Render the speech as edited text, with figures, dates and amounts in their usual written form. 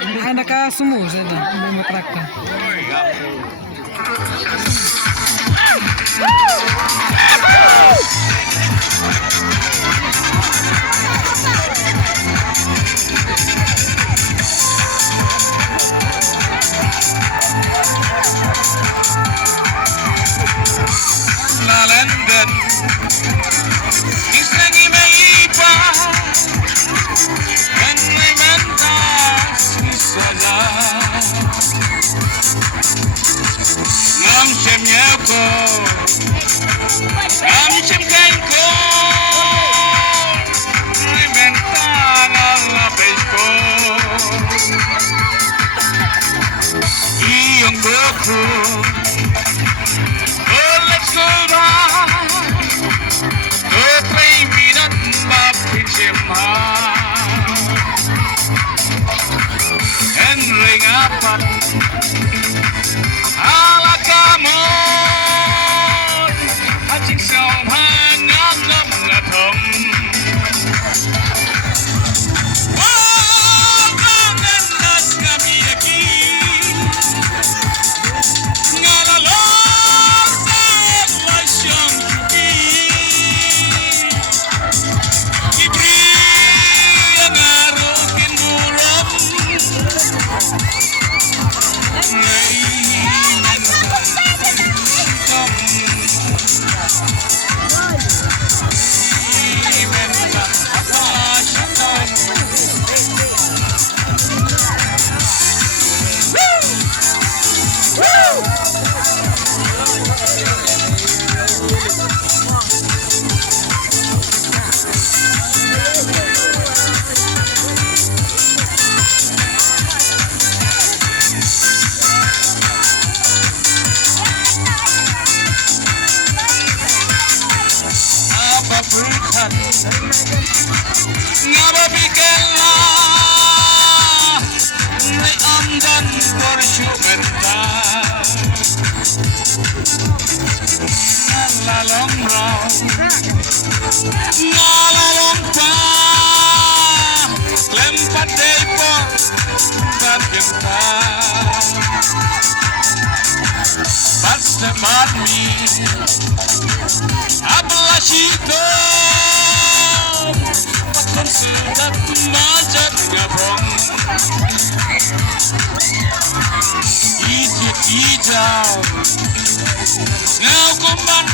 Ah, nakasumo siya na. May matrak ka. London, isang imaiba, kan may mantas isala. Ngam siyem niya ko, ngam siyem kain ko, may mentang alabes ko. Iyong buko, Henry ngapat ala kamon haching song hangam ngam ngathom kangen nas kami aki ngalalo sa wasyang chuki ibri ang arokin muram ngaba bikela may amdan porsyumenta ngalalong raw ngalalong pa lempat depo bagenta basta madmi ablashito sudah macet nyabong ijit ijau ngau kumban